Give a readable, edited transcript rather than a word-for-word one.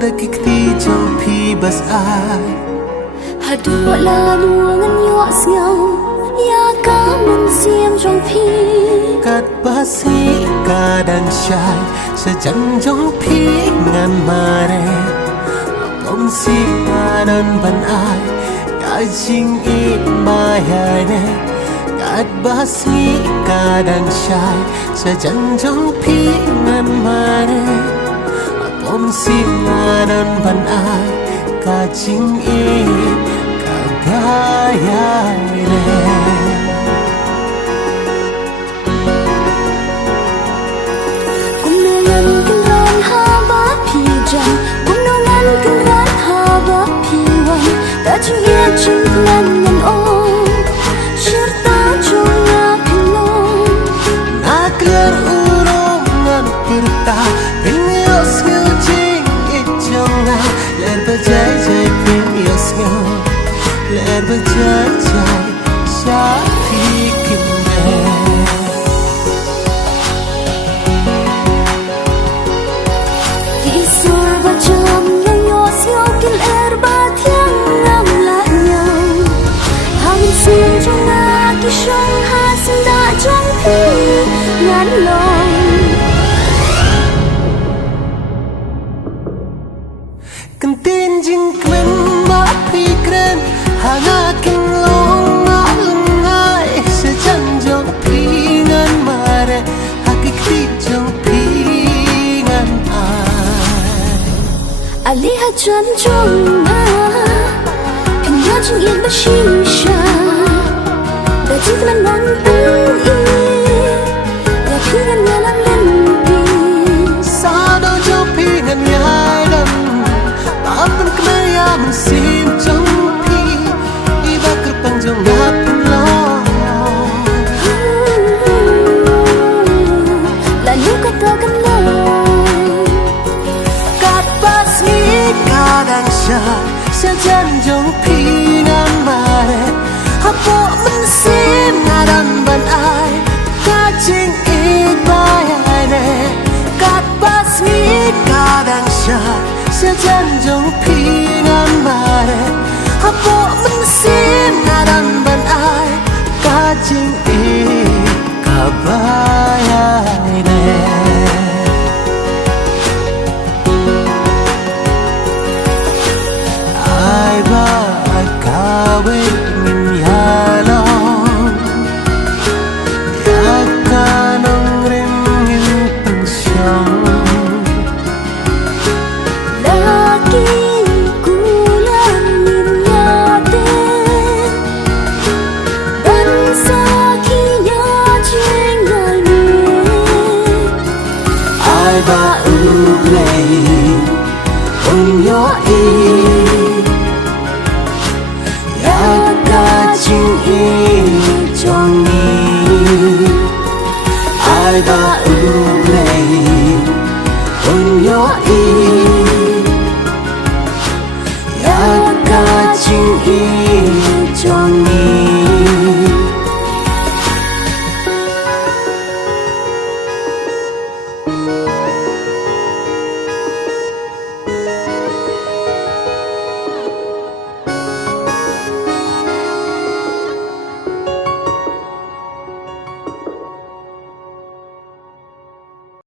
Dekikti trong pi bas ai hadu la luangan yo sngau ya ka mun siam trong pi kat basi kadang syai sejang trong pi ngan mare om si kadan ban ai ka jing I mai hai ne kat basi kadang syai sejang trong pi ngan mare om si ngaran ban ai ka jing I ka gaya le kum ngan kan ha ba pi jang kum ngan kan ha ba pi wan ta chung ye chung ngan ngan o shir ta chung na pilong na clear urong ngan pirta pinyos Jai jai pinyos ngau ler bajai jai syari kimbe kisur bajam ngayos ngau kin ler bathyang ngam la nyau hangin sin chung na kishong hasin da chung pi ngan long Kentin jing kmen ma pi kren hanga kin long ma lungai sejan jong pi ngan mare hakik ti jong pi ngan ai Ali ha chan chung ma pin ya chung yin ba shi sha da ji man nan pin I da pi ngan ya lam len pi sa do jo pi ngan yai dam Apun kemaya musim jompi Iba kerpang jong dapin lo lalu katakan lo Kat pas ni kadang syai Sejan jompi ngan mare Hapo musim ngaran ban ai Kacing ibayai ne Kat pas ni kadang syai Sejan jong pi ngan mare Hapo musim ngaran ban ai Kacing kabayai ne Ai ba ai kawe min yalong Yakanong rin yung pensyong ba ublay on your ear ya ka ching I chong ni ai ba ublay on your ear ya ka ching I